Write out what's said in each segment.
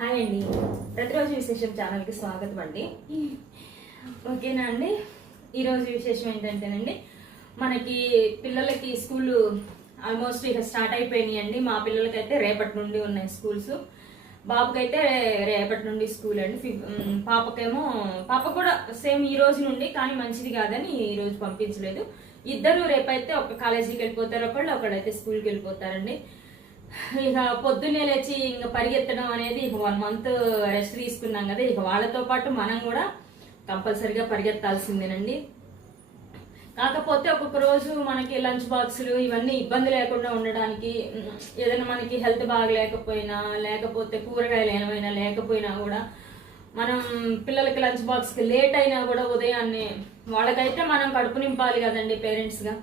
Hi అండి, ప్రతిరోజు విశేషం ఛానల్కి స్వాగతం అండి. ఓకేనా అండి. ఈరోజు విశేషం ఏంటంటేనండి, మనకి పిల్లలకి స్కూల్ ఆల్మోస్ట్ ఇక స్టార్ట్ అయిపోయినాయి అండి. మా పిల్లలకైతే రేపటి నుండి ఉన్నాయి స్కూల్స్. బాబుకైతే రేపటి నుండి స్కూల్ అండి. పాప కూడా సేమ్ ఈ రోజు నుండి, కానీ మంచిది కాదని ఈ రోజు పంపించలేదు. ఇద్దరు రేపైతే ఒక కాలేజీకి వెళ్ళిపోతారు, ఒకడైతే స్కూల్కి వెళ్ళిపోతారండి. ఇక పొద్దున్నే లేచి ఇంకా పరిగెత్తడం అనేది ఇక 1 month రెస్ట్ తీసుకున్నాం కదా, ఇక వాళ్ళతో పాటు మనం కూడా కంపల్సరిగా పరిగెత్తాల్సిందేనండి. కాకపోతే ఒక్కొక్క రోజు మనకి లంచ్ బాక్సులు ఇవన్నీ ఇబ్బంది లేకుండా ఉండడానికి, ఏదైనా మనకి హెల్త్ బాగలేకపోయినా, లేకపోతే కూరగాయలు ఏమైనా లేకపోయినా కూడా మనం పిల్లలకి లంచ్ బాక్స్కి లేట్ అయినా కూడా ఉదయాన్నే వాళ్ళకైతే మనం కడుపు నింపాలి కదండి పేరెంట్స్గా.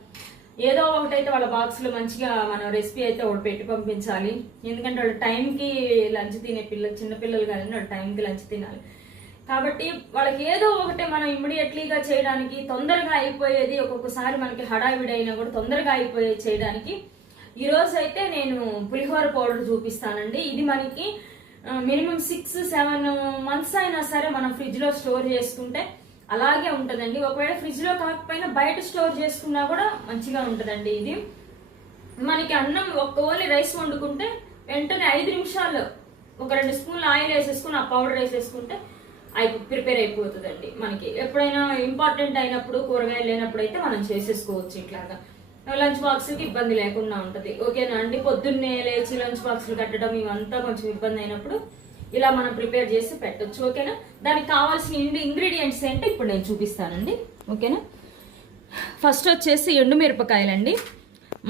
ఏదో ఒకటైతే వాళ్ళ బాక్స్లో మంచిగా మనం రెసిపీ అయితే ఒకటి పెట్టి పంపించాలి. ఎందుకంటే వాళ్ళు టైంకి లంచ్ తినే చిన్నపిల్లలు కదండి, వాళ్ళు టైంకి లంచ్ తినాలి. కాబట్టి వాళ్ళకి ఏదో ఒకటి మనం ఇమ్మీడియట్లీగా చేయడానికి, తొందరగా అయిపోయేది, ఒక్కొక్కసారి మనకి హడావిడి అయినా కూడా తొందరగా అయిపోయేది చేయడానికి ఈరోజు అయితే నేను పులిహోర పౌడర్ చూపిస్తానండి. ఇది మనకి మినిమం 6-7 months అయినా సరే మనం ఫ్రిడ్జ్లో స్టోర్ చేసుకుంటే అలాగే ఉంటుందండి. ఒకవేళ ఫ్రిడ్జ్లో కాకపోయినా బయట స్టోర్ చేసుకున్నా కూడా మంచిగా ఉంటుందండి. ఇది మనకి అన్నం ఓన్లీ రైస్ వండుకుంటే వెంటనే 5 నిమిషాల్లో ఒక 2 స్పూన్లు ఆయిల్ వేసేసుకుని ఆ పౌడర్ వేసేసుకుంటే ప్రిపేర్ అయిపోతుందండి. మనకి ఎప్పుడైనా ఇంపార్టెంట్ అయినప్పుడు, కూరగాయలు లేనప్పుడు అయితే మనం చేసేసుకోవచ్చు. ఇట్లాగా లంచ్ బాక్స్కి ఇబ్బంది లేకుండా ఉంటుంది. ఓకేనా అండి. పొద్దున్నే లేచి లంచ్ బాక్స్లు కట్టడం ఇవంతా కొంచెం ఇబ్బంది అయినప్పుడు ఇలా మనం ప్రిపేర్ చేసి పెట్టొచ్చు. ఓకేనా. దానికి కావాల్సిన ఇంగ్రీడియంట్స్ ఏంటో ఇప్పుడు నేను చూపిస్తానండి. ఓకేనా. ఫస్ట్ వచ్చేసి ఎండుమిరపకాయలండి.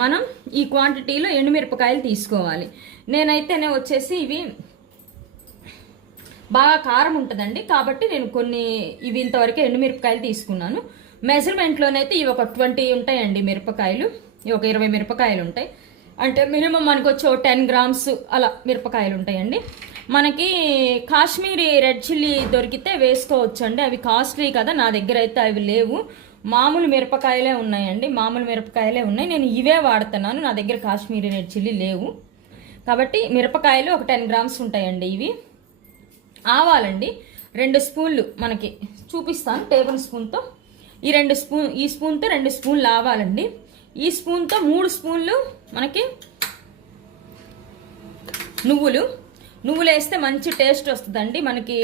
మనం ఈ క్వాంటిటీలో ఎండుమిరపకాయలు తీసుకోవాలి. నేనైతేనే వచ్చేసి ఇవి బాగా కారం ఉంటుందండి, కాబట్టి నేను ఇవి ఇంతవరకు ఎండుమిరపకాయలు తీసుకున్నాను. మెజర్మెంట్లోనైతే ఇవి ఒక 20 ఉంటాయండి మిరపకాయలు. ఇవి ఒక 20 మిరపకాయలు ఉంటాయి. అంటే మినిమం మనకు వచ్చి 10 grams అలా మిరపకాయలు ఉంటాయండి. మనకి కాశ్మీరీ రెడ్ చిల్లీ దొరికితే వేసుకోవచ్చు అండి. అవి కాస్ట్లీ కదా, నా దగ్గర అయితే అవి లేవు. మామూలు మిరపకాయలే ఉన్నాయండి, మామూలు మిరపకాయలే ఉన్నాయి. నేను ఇవే వాడుతున్నాను, నా దగ్గర కాశ్మీరీ రెడ్ చిల్లీ లేవు. కాబట్టి మిరపకాయలు ఒక 10 grams ఉంటాయండి. ఇవి ఆవాలండి 2 స్పూన్లు మనకి చూపిస్తాను టేబుల్ స్పూన్తో. ఈ స్పూన్తో 2 స్పూన్లు ఆవాలండి. ఈ స్పూన్తో 3 స్పూన్లు మనకి నువ్వులు వేస్తే మంచి టేస్ట్ వస్తుందండి. మనకి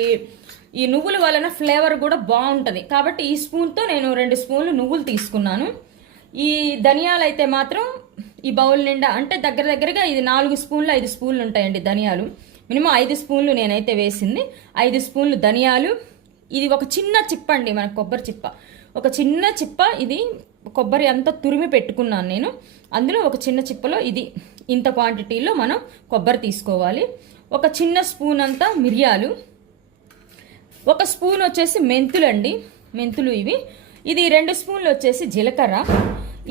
ఈ నువ్వుల వలన ఫ్లేవర్ కూడా బాగుంటుంది. కాబట్టి ఈ స్పూన్తో నేను 2 స్పూన్లు నువ్వులు తీసుకున్నాను. ఈ ధనియాలు అయితే మాత్రం ఈ బౌల్ నిండా, అంటే దగ్గరగా ఇది 4 స్పూన్లు 5 స్పూన్లు ఉంటాయండి ధనియాలు. మినిమం 5 స్పూన్లు నేనైతే వేసింది. 5 స్పూన్లు ధనియాలు. ఇది ఒక చిన్న చిప్ప అండి, మన కొబ్బరి చిప్ప, ఒక చిన్న చిప్ప. ఇది కొబ్బరి అంతా తురిమి పెట్టుకున్నాను నేను. అందులో ఒక చిన్న చిప్పలో ఇది ఇంత క్వాంటిటీలో మనం కొబ్బరి తీసుకోవాలి. ఒక చిన్న స్పూన్ అంతా మిరియాలు, ఒక స్పూన్ వచ్చేసి మెంతులు అండి, మెంతులు ఇవి. ఇది 2 స్పూన్లు వచ్చేసి జీలకర్ర.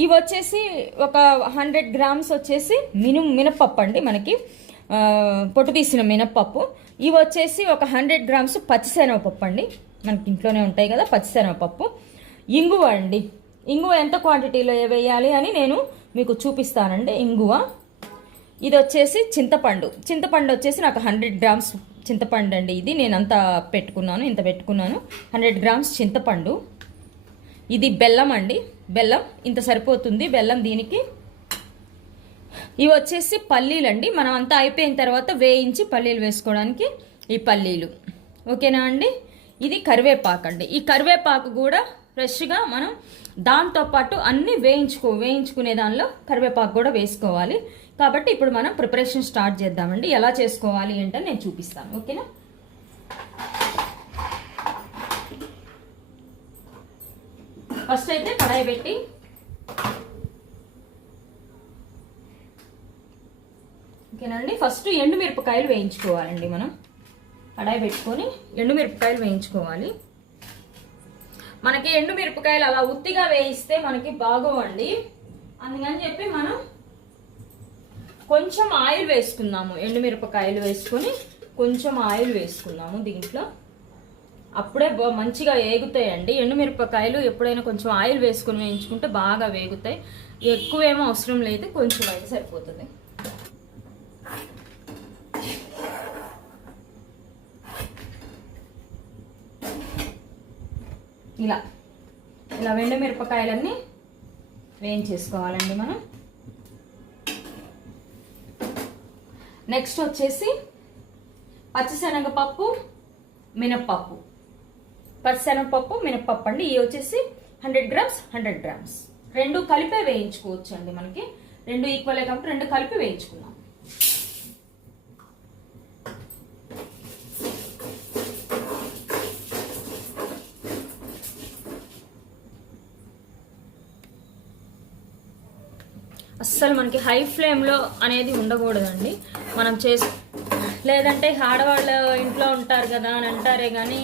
ఇవి వచ్చేసి ఒక 100 grams వచ్చేసి మినప్పప్పు అండి, మనకి పొట్టు తీసిన మినప్పప్పు. ఇవి వచ్చేసి ఒక 100 grams పచ్చిశనగపప్పు అండి, మనకి ఇంట్లోనే ఉంటాయి కదా పచ్చిశనగపప్పు. ఇంగువ అండి, ఇంగువ ఎంత క్వాంటిటీలో వేయాలి అని నేను మీకు చూపిస్తానండి. ఇంగువ. ఇది వచ్చేసి చింతపండు వచ్చేసి నాకు 100 grams చింతపండు అండి. ఇది నేను ఇంత పెట్టుకున్నాను 100 grams చింతపండు. ఇది బెల్లం అండి, బెల్లం ఇంత సరిపోతుంది బెల్లం దీనికి. ఇవి వచ్చేసి పల్లీలు అండి, మనం అంతా అయిపోయిన తర్వాత వేయించి పల్లీలు వేసుకోవడానికి ఈ పల్లీలు. ఓకేనా అండి. ఇది కరివేపాకు అండి. ఈ కరివేపాకు కూడా ఫ్రెష్గా మనం దాంతోపాటు అన్నీ వేయించుకునే దానిలో కరివేపాకు కూడా వేసుకోవాలి. కాబట్టి ఇప్పుడు మనం ప్రిపరేషన్ స్టార్ట్ చేద్దామండి. ఎలా చేసుకోవాలి ఏంటని నేను చూపిస్తాను. ఓకేనా. ఫస్ట్ అయితే కడాయి పెట్టి ఓకేనండి. ఫస్ట్ ఎండుమిరపకాయలు వేయించుకోవాలండి. మనం కడాయి పెట్టుకొని ఎండుమిరపకాయలు వేయించుకోవాలి. మనకి ఎండుమిరపకాయలు అలా ఉత్తిగా వేయిస్తే మనకి బాగోవండి. అందుకని చెప్పి మనం కొంచెం ఆయిల్ వేసుకుందాము. ఎండుమిరపకాయలు వేసుకొని కొంచెం ఆయిల్ వేసుకుందాము దీంట్లో. అప్పుడే మంచిగా వేగుతాయండి ఎండుమిరపకాయలు. ఎప్పుడైనా కొంచెం ఆయిల్ వేసుకొని వేయించుకుంటే బాగా వేగుతాయి. ఎక్కువేమో అవసరం లేదు, కొంచెం అయితే సరిపోతుంది. ఇలా ఇలా మిరపకాయలన్నీ వేయించేసుకోవాలండి మనం. నెక్స్ట్ వచ్చేసి పచ్చిశనగపప్పు, మినప్పప్పు. పచ్చిశనగపప్పు, మినప్పప్పు అండి. ఇవి వచ్చేసి 100 గ్రామ్స్ 100 గ్రామ్స్. రెండు కలిపే వేయించుకోవచ్చు అండి. మనకి రెండు ఈక్వలే కాబట్టి రెండు కలిపి వేయించుకుందాం. అస్సలు మనకి హై ఫ్లేమ్లో అనేది ఉండకూడదండి. మనం లేదంటే ఆడవాళ్ళ ఇంట్లో ఉంటారు కదా అని అంటారే కానీ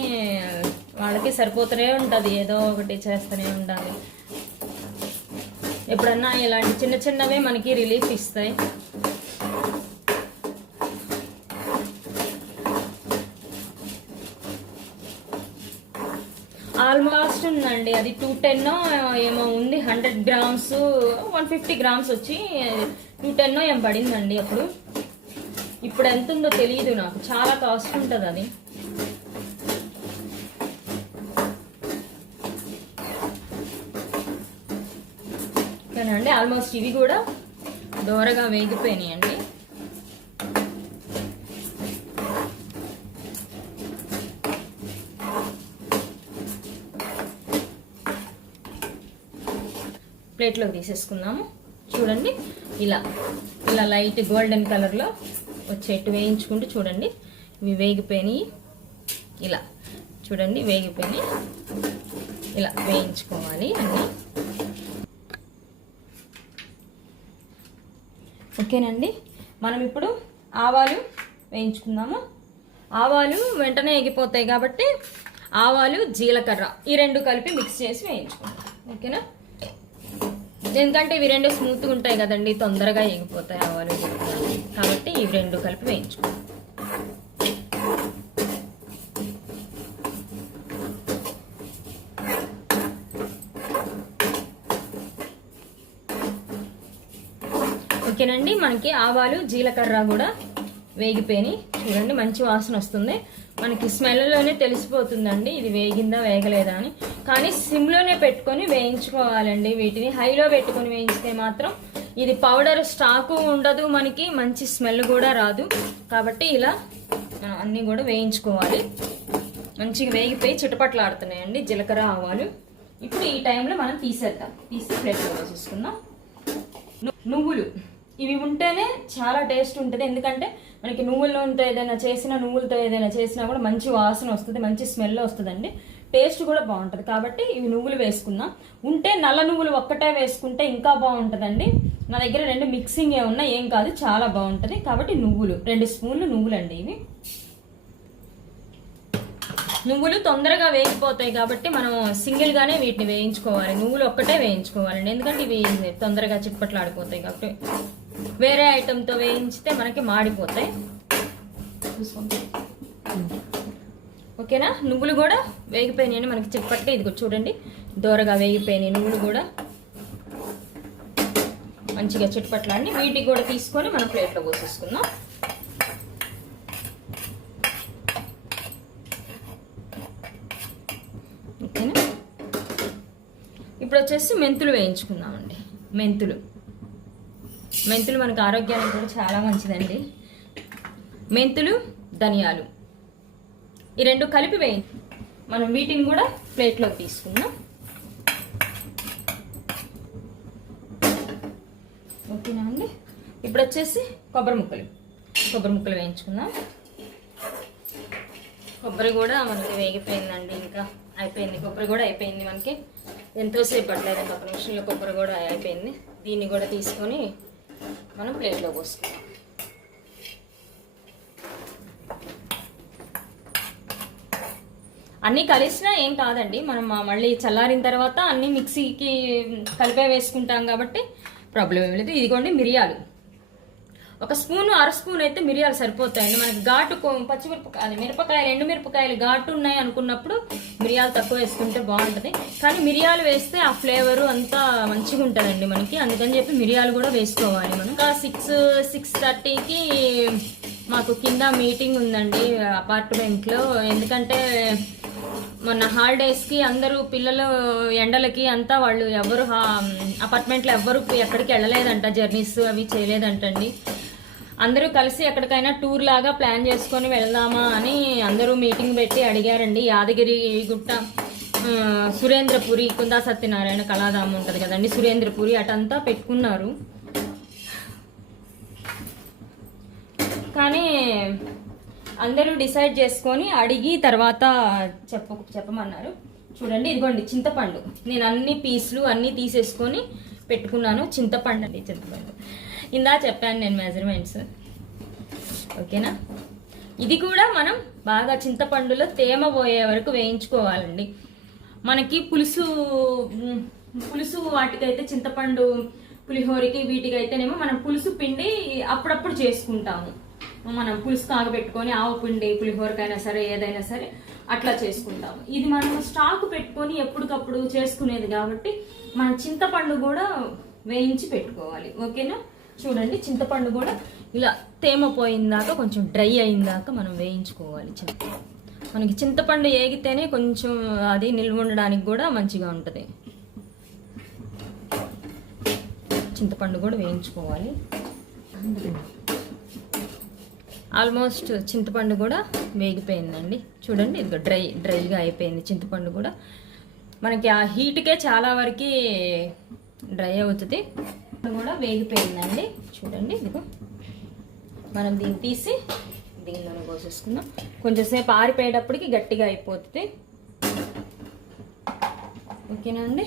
వాళ్ళకి సరిపోతూనే ఉంటుంది, ఏదో ఒకటి చేస్తూనే ఉండాలి. ఎప్పుడన్నా ఇలాంటి చిన్న చిన్నవే మనకి రిలీఫ్ ఇస్తాయి. ఆల్మోస్ట్ ఉందండి అది 210 ఏమో ఉంది. 100 గ్రామ్స్ 150 గ్రామ్స్ వచ్చి 210 ఏం పడిందండి. ఇప్పుడు ఎంత ఉందో తెలియదు నాకు, చాలా కాస్ట్ ఉంటుంది అది. ఓకేనండి, ఆల్మోస్ట్ ఇవి కూడా దోరగా వేగిపోయినాయండి. ప్లేట్లోకి తీసేసుకుందాము. చూడండి, ఇలా ఇలా లైట్ గోల్డెన్ కలర్లో వచ్చేట్టు వేయించుకుంటూ చూడండి. ఇవి వేగిపోయినాయి. ఇలా చూడండి వేగిపోయినాయి. ఇలా వేయించుకోవాలి అన్నీ. ఓకేనండి, మనం ఇప్పుడు ఆవాలు వేయించుకుందాము. ఆవాలు వెంటనే ఎగిపోతాయి కాబట్టి ఆవాలు, జీలకర్ర ఈ రెండు కలిపి మిక్స్ చేసి వేయించుకుందాం. ఓకేనా, ఎందుకంటే ఇవి రెండు స్మూత్గా ఉంటాయి కదండి, తొందరగా ఎగిపోతాయి ఆవాలు కాబట్టి ఇవి రెండు కలిపి వేయించుకుందాం. ఓకేనండి, మనకి ఆవాలు, జీలకర్ర కూడా వేగిపోయినాయి. చూడండి మంచి వాసన వస్తుంది. మనకి స్మెల్లోనే తెలిసిపోతుందండి ఇది వేగిందా వేగలేదా అని. కానీ సిమ్లోనే పెట్టుకొని వేయించుకోవాలండి. వీటిని హైలో పెట్టుకొని వేయించితే మాత్రం ఇది పౌడర్ స్టాకు ఉండదు, మనకి మంచి స్మెల్ కూడా రాదు. కాబట్టి ఇలా అన్నీ కూడా వేయించుకోవాలి. మంచిగా వేగిపోయి చిటపట్లాడుతున్నాయండి జీలకర్ర, ఆవాలు. ఇప్పుడు ఈ టైంలో మనం తీసేద్దాం. తీసి ప్లేట్లో వేసేసుకుందాం. నువ్వులు ఇవి ఉంటేనే చాలా టేస్ట్ ఉంటుంది. ఎందుకంటే మనకి నువ్వుల నూనెతో నువ్వులతో ఏదైనా చేసినా కూడా మంచి వాసన వస్తుంది, మంచి స్మెల్ వస్తుందండి. టేస్ట్ కూడా బాగుంటుంది. కాబట్టి ఇవి నువ్వులు వేసుకుందాం. ఉంటే నల్ల నువ్వులు ఒక్కటే వేసుకుంటే ఇంకా బాగుంటుందండి. నా దగ్గర 2 మిక్సింగ్ ఉన్నా ఏం కాదు, చాలా బాగుంటుంది. కాబట్టి నువ్వులు 2 స్పూన్లు నువ్వులండి. ఇవి నువ్వులు తొందరగా వేగిపోతాయి కాబట్టి మనం సింగిల్గానే వీటిని వేయించుకోవాలి. నువ్వులు ఒక్కటే వేయించుకోవాలండి, ఎందుకంటే ఇవి తొందరగా చిట్పట్లాడిపోతాయి కాబట్టి. వేరే ఐటెంతో వేయించితే మనకి మాడిపోతాయి. ఓకేనా, నువ్వులు కూడా వేగిపోయినాయండి మనకి చిట్పట్టి. ఇది చూడండి దోరగా వేగిపోయినాయి నువ్వులు కూడా మంచిగా చిట్పట్లాడి. వీటికి కూడా తీసుకొని మనం ప్లేట్లో పోసేసుకుందాం. ఓకేనా, ఇప్పుడు వచ్చేసి మెంతులు వేయించుకుందామండి. మెంతులు మనకు ఆరోగ్యానికి కూడా చాలా మంచిదండి. మెంతులు, ధనియాలు ఈ రెండు కలిపి మనం వీటిని కూడా ప్లేట్లోకి తీసుకుందాం. ఓకేనా అండి, ఇప్పుడు వచ్చేసి కొబ్బరి ముక్కలు వేయించుకుందాం. కొబ్బరి కూడా మనకి వేగిపోయిందండి, ఇంకా అయిపోయింది. కొబ్బరి కూడా అయిపోయింది మనకి, ఎంతోసేపు పట్టలేదు, 1 నిమిషంలో కొబ్బరి కూడా అయిపోయింది. దీన్ని కూడా తీసుకొని మనం ప్లేట్లో పోసుకుందాం. అన్నీ కలిసినా ఏం కాదండి, మనం మళ్ళీ చల్లారిన తర్వాత అన్నీ మిక్సీకి కలిపే వేసుకుంటాం కాబట్టి ప్రాబ్లం ఏం లేదు. ఇదిగోండి మిరియాలు 1 స్పూను, 1/2 స్పూన్ అయితే మిరియాలు సరిపోతాయండి. మనకి ఘాటు మిరపకాయలు, ఎండు మిరపకాయలు ఘాటు ఉన్నాయి అనుకున్నప్పుడు మిరియాలు తక్కువ వేసుకుంటే బాగుంటుంది. కానీ మిరియాలు వేస్తే ఆ ఫ్లేవరు అంతా మంచిగా ఉంటుందండి మనకి. అందుకని చెప్పి మిరియాలు కూడా వేసుకోవాలి మనం. ఇంకా 6:30కి మాకు కింద మీటింగ్ ఉందండి అపార్ట్మెంట్లో. ఎందుకంటే మొన్న హాలిడేస్కి అందరూ పిల్లలు ఎండలకి అంతా వాళ్ళు ఎవరు అపార్ట్మెంట్లో ఎవ్వరు ఎక్కడికి వెళ్ళలేదంట, జర్నీస్ అవి చేయలేదంటండి. అందరూ కలిసి ఎక్కడికైనా టూర్ లాగా ప్లాన్ చేసుకొని వెళ్దామా అని అందరూ మీటింగ్ పెట్టి అడిగారండి. యాదగిరి గుట్ట, సురేంద్రపురి, కుందా సత్యనారాయణ కళాధామం ఉంటుంది కదండి, సురేంద్రపురి అటంతా పెట్టుకున్నారు. కానీ అందరూ డిసైడ్ చేసుకొని అడిగి తర్వాత చెప్పమన్నారు. చూడండి, ఇదిగోండి చింతపండు. నేను అన్ని పీసులు అన్నీ తీసేసుకొని పెట్టుకున్నాను. చింతపండు అండి, చింతపండు. ఇందా చెప్పాను నేను మెజర్మెంట్స్, ఓకేనా. ఇది కూడా మనం బాగా చింతపండులో తేమ పోయే వరకు వేయించుకోవాలండి. మనకి పులుసు వాటికైతే చింతపండు పులిహోరకి వీటికైతేనేమో మనం పులుసు పిండి అప్పుడప్పుడు చేసుకుంటాము. మనం పులుసు కాగబెట్టుకొని ఆవు పిండి పులిహోరకైనా సరే ఏదైనా సరే అట్లా చేసుకుంటాము. ఇది మనం స్టాక్ పెట్టుకొని ఎప్పటికప్పుడు చేసుకునేది కాబట్టి మనం చింతపండు కూడా వేయించి పెట్టుకోవాలి, ఓకేనా. చూడండి, చింతపండు కూడా ఇలా తేమ పోయిందాక కొంచెం డ్రై అయిందాక మనం వేయించుకోవాలి. మనకి చింతపండు ఏగితేనే కొంచెం అది నిల్వ ఉండడానికి కూడా మంచిగా ఉంటుంది. చింతపండు కూడా వేయించుకోవాలి. ఆల్మోస్ట్ చింతపండు కూడా వేగిపోయిందండి. చూడండి, ఇది డ్రైగా అయిపోయింది. చింతపండు కూడా మనకి ఆ హీట్కే చాలా వరకు డ్రై అవుతుంది. కూడా వేగిపోయిందండి. చూడండి, ఇదిగో మనం దీన్ని తీసి దీనిలోనే పోసేసుకుందాం. కొంచెంసేపు ఆరిపోయేటప్పటికి గట్టిగా అయిపోతుంది, ఓకేనా అండి.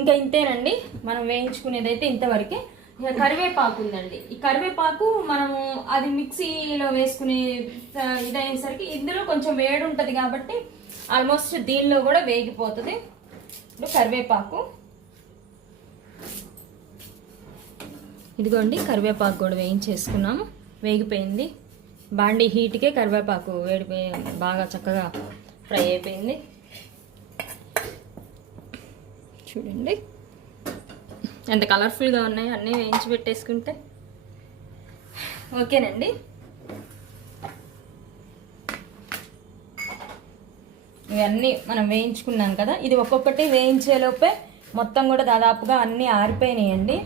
ఇంకా ఇంతేనండి, మనం వేయించుకునేది అయితే ఇంతవరకే. ఇక కరివేపాకు ఉందండి. ఈ కరివేపాకు మనము అది మిక్సీలో వేసుకునే ఇదయ్యేసరికి ఇందులో కొంచెం వేడి ఉంటుంది కాబట్టి ఆల్మోస్ట్ దీనిలో కూడా వేగిపోతుంది. ఇప్పుడు కరివేపాకు, ఇదిగోండి కరివేపాకు కూడా వేయించేసుకున్నాము. వేగిపోయింది. బాండీ హీట్కే కరివేపాకు వేడిపోయి బాగా చక్కగా ఫ్రై అయిపోయింది. చూడండి ఎంత కలర్ఫుల్గా ఉన్నాయి, అన్నీ వేయించి పెట్టేసుకుంటే. ఓకేనండి, ఇవన్నీ మనం వేయించుకున్నాం కదా. ఇది ఒక్కొక్కటి వేయించేలోపే మొత్తం కూడా దాదాపుగా అన్నీ ఆరిపోయినాయండి.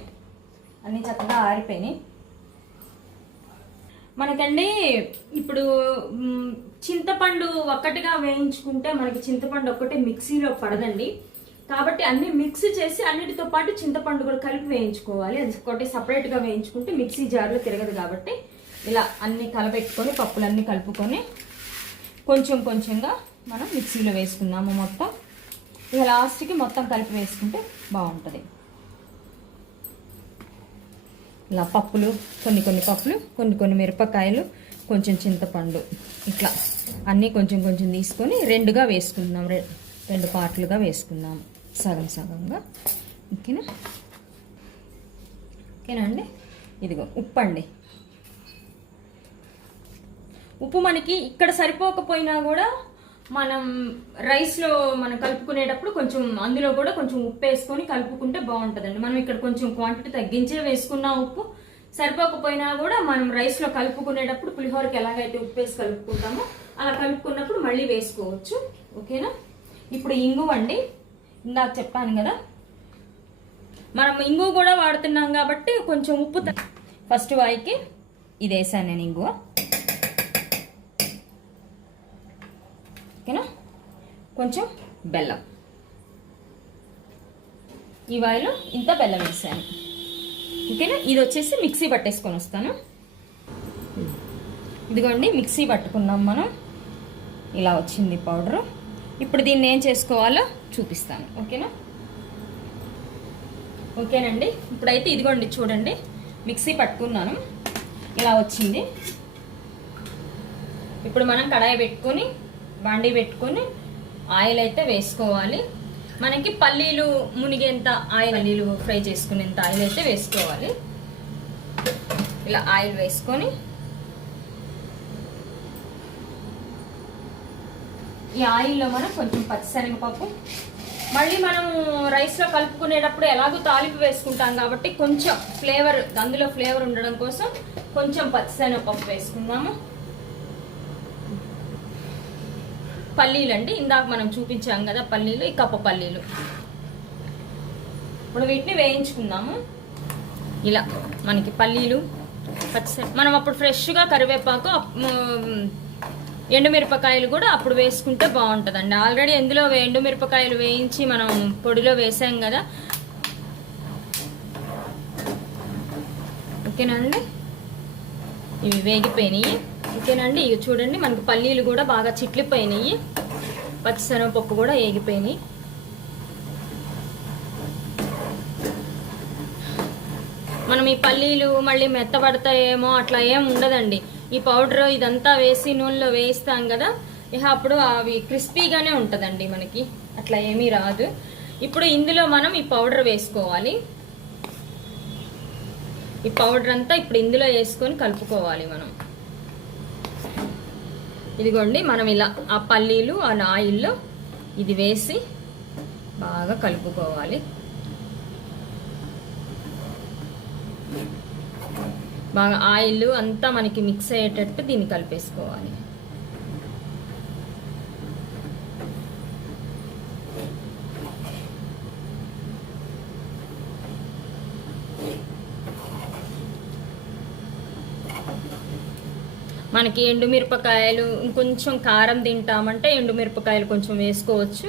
అన్నీ చక్కగా ఆరిపోయినాయి మనకండి. ఇప్పుడు చింతపండు ఒక్కటిగా వేయించుకుంటే మనకి చింతపండు ఒక్కటే మిక్సీలో పడదండి. కాబట్టి అన్ని మిక్స్ చేసి అన్నిటితో పాటు చింతపండు కూడా కలిపి వేయించుకోవాలి. అది ఒకటి సపరేట్గా వేయించుకుంటే మిక్సీ జార్లో తిరగదు. కాబట్టి ఇలా అన్ని కలపెట్టుకొని పప్పులన్నీ కలుపుకొని కొంచెం కొంచెంగా మనం మిక్సీలో వేసుకుందాము మొత్తం. ఇక లాస్ట్కి మొత్తం కలిపి వేసుకుంటే బాగుంటుంది. ఇలా పప్పులు, కొన్ని పప్పులు, కొన్ని మిరపకాయలు, కొంచెం చింతపండు, ఇట్లా అన్నీ కొంచెం కొంచెం తీసుకొని రెండుగా వేసుకుందాం. రెండు పార్ట్లుగా వేసుకుందాం, సగంగా. ఓకేనా అండి. ఇదిగో ఉప్పు అండి. ఉప్పు మనకి ఇక్కడ సరిపోకపోయినా కూడా మనం రైస్లో మనం కలుపుకునేటప్పుడు కొంచెం అందులో కూడా కొంచెం ఉప్పు వేసుకొని కలుపుకుంటే బాగుంటుందండి. మనం ఇక్కడ కొంచెం క్వాంటిటీ తగ్గించే వేసుకున్న ఉప్పు సరిపోకపోయినా కూడా మనం రైస్లో కలుపుకునేటప్పుడు పులిహోరకి ఎలాగైతే ఉప్పు వేసి కలుపుకుంటామో అలా కలుపుకున్నప్పుడు మళ్ళీ వేసుకోవచ్చు, ఓకేనా. ఇప్పుడు ఇంగువ అండి. ఇందాక చెప్పాను కదా, మనం ఇంగువ కూడా వాడుతున్నాం కాబట్టి కొంచెం ఉప్పు ఫస్ట్ వాయికి ఇది వేసాను నేను ఇంగువ, ఓకేనా. కొంచెం బెల్లం, ఈ వాయిలో ఇంత బెల్లం వేసాను, ఓకేనా. ఇది వచ్చేసి మిక్సీ పట్టేసుకొని వస్తాను. ఇదిగోండి మిక్సీ పట్టుకున్నాం మనం, ఇలా వచ్చింది పౌడరు. ఇప్పుడు దీన్ని ఏం చేసుకోవాలో చూపిస్తాను, ఓకేనా. ఓకేనండి, ఇప్పుడైతే ఇదిగోండి చూడండి మిక్సీ పట్టుకున్నాను, ఇలా వచ్చింది. ఇప్పుడు మనం కడాయి పెట్టుకొని బాండీ పెట్టుకొని ఆయిల్ అయితే వేసుకోవాలి. మనకి పల్లీలు మునిగేంత ఆయిల్, పల్లీలు ఫ్రై చేసుకునేంత ఆయిల్ అయితే వేసుకోవాలి. ఇలా ఆయిల్ వేసుకొని ఈ ఆయిల్లో మనం కొంచెం పచ్చిశనగపప్పు, మళ్ళీ మనం రైస్లో కలుపుకునేటప్పుడు ఎలాగో తాలింపు వేసుకుంటాం కాబట్టి కొంచెం ఫ్లేవర్, అందులో ఫ్లేవర్ ఉండడం కోసం కొంచెం పచ్చిశనగపప్పు వేసుకుందాము. పల్లీలు అండి, ఇందాక మనం చూపించాం కదా పల్లీలు, ఈ కప్ప పల్లీలు. ఇప్పుడు వీటిని వేయించుకుందాము. ఇలా మనకి పల్లీలు మనం అప్పుడు ఫ్రెష్గా కరివేపాకు ఎండుమిరపకాయలు కూడా అప్పుడు వేసుకుంటే బాగుంటుందండి. ఆల్రెడీ ఎందులో ఎండుమిరపకాయలు వేయించి మనం పొడిలో వేసాం కదా. ఓకేనండి, ఇవి వేగిపోయినాయి. ఓకేనండి, ఇవి చూడండి మనకి పల్లీలు కూడా బాగా చిట్లిపోయినాయి, పచ్చిశనగపప్పు కూడా వేగిపోయినాయి. మనం ఈ పల్లీలు మళ్ళీ మెత్తబడతాయేమో అట్లా ఏం ఉండదండి. ఈ పౌడర్ ఇదంతా వేసి నూనెలో వేయిస్తాం కదా, ఇక అప్పుడు అవి క్రిస్పీగానే ఉంటుందండి, మనకి అట్లా ఏమీ రాదు. ఇప్పుడు ఇందులో మనం ఈ పౌడర్ వేసుకోవాలి. ఈ పౌడర్ అంతా ఇప్పుడు ఇందులో వేసుకొని కలుపుకోవాలి మనం. ఇదిగోండి, మనం ఇలా ఆ పల్లీలు ఆ ఆయిల్లో ఇది వేసి బాగా కలుపుకోవాలి. బాగా ఆయిల్ అంతా మనకి మిక్స్ అయ్యేటట్టు దీన్ని కలిపేసుకోవాలి. మనకి ఎండుమిరపకాయలు ఇంకొంచెం కారం తింటామంటే ఎండుమిరపకాయలు కొంచెం వేసుకోవచ్చు.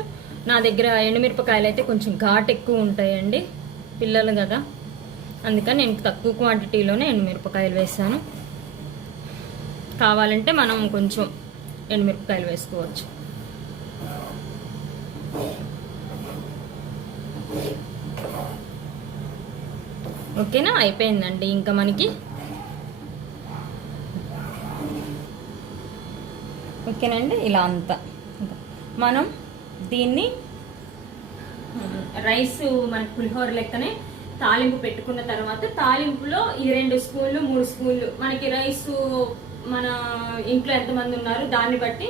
నా దగ్గర ఎండుమిరపకాయలు అయితే కొంచెం ఘాటు ఎక్కువ ఉంటాయండి, పిల్లలు కదా, అందుకని నేను తక్కువ క్వాంటిటీలోనే ఎండుమిరపకాయలు వేసాను. కావాలంటే మనం కొంచెం ఎండుమిరపకాయలు వేసుకోవచ్చు. ఓకేనా, అయిపోయిందండి. ఇంకా మనకి ఓకేనండి, ఇలా అంతా మనం దీన్ని రైస్ మనకి పులిహోర లెక్కనే తాలింపు పెట్టుకున్న తర్వాత తాలింపులో ఈ 2 స్పూన్లు 3 స్పూన్లు మనకి రైసు మన ఇంట్లో ఎంతమంది ఉన్నారు దాన్ని బట్టి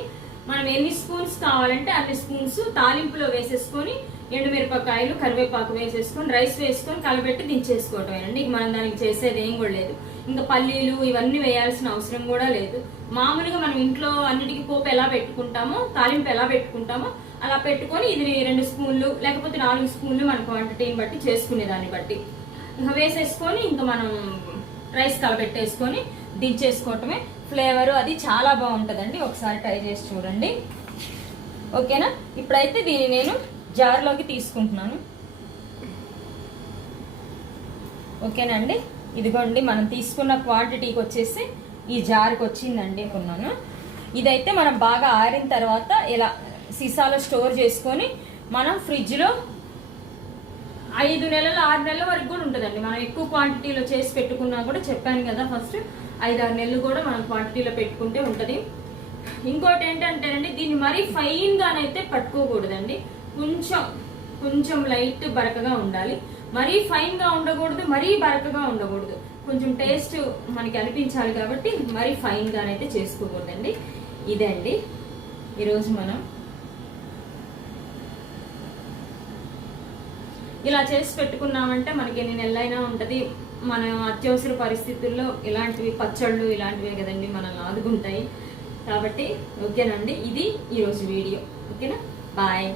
మనం ఎన్ని స్పూన్స్ కావాలంటే అన్ని స్పూన్స్ తాలింపులో వేసేసుకొని ఎండుమిరపకాయలు కరివేపాకు వేసేసుకొని రైస్ వేసుకొని కలబెట్టి దించేసుకోవటమేనండి. మనం దానికి చేసేది ఏం కూడా లేదు. ఇంకా పల్లీలు ఇవన్నీ వేయాల్సిన అవసరం కూడా లేదు. మామూలుగా మనం ఇంట్లో అన్నిటికీ పోపు ఎలా పెట్టుకుంటామో తాలింపు ఎలా పెట్టుకుంటామో అలా పెట్టుకొని ఇది 2 స్పూన్లు లేకపోతే 4 స్పూన్లు మన క్వాంటిటీని బట్టి చేసుకునే దాన్ని బట్టి ఇంకా వేసేసుకొని ఇంకా మనం రైస్ కలబెట్టేసుకొని దించేసుకోవటమే. ఫ్లేవర్ అది చాలా బాగుంటుందండి, ఒకసారి ట్రై చేసి చూడండి. ఓకేనా, ఇప్పుడైతే దీన్ని నేను జార్లోకి తీసుకుంటున్నాను. ఓకేనండి, ఇదిగోండి మనం తీసుకున్న క్వాంటిటీకి వచ్చేసి ఈ జార్కి వచ్చిందండి కొన్నాను. ఇదైతే మనం బాగా ఆరిన తర్వాత ఇలా సీసాలో స్టోర్ చేసుకొని మనం ఫ్రిడ్జ్లో 5 నెలలు 6 నెలల వరకు కూడా ఉంటుందండి. మనం ఎక్కువ క్వాంటిటీలో చేసి పెట్టుకున్నా కూడా చెప్పాను కదా ఫస్ట్ 5-6 నెలలు కూడా మనం క్వాంటిటీలో పెట్టుకుంటే ఉంటుంది. ఇంకోటి ఏంటంటేనండి, దీన్ని మరీ ఫైన్గానైతే పట్టుకోకూడదండి, కొంచెం లైట్ బరకగా ఉండాలి. మరీ ఫైన్గా ఉండకూడదు, మరీ బరకగా ఉండకూడదు. కొంచెం టేస్ట్ మనకి అనిపించాలి కాబట్టి మరీ ఫైన్గానైతే చేసుకోకూడదండి. ఇదే అండి ఈరోజు మనం ఇలా చేసి పెట్టుకున్నామంటే మనకి ఎన్ని నెలలైనా ఉంటుంది. మన అత్యవసర పరిస్థితుల్లో ఇలాంటివి పచ్చళ్ళు ఇలాంటివే కదండి మనల్ని ఆదుకుంటాయి కాబట్టి. ఓకేనండి, ఇది ఈరోజు వీడియో. ఓకేనా, బాయ్.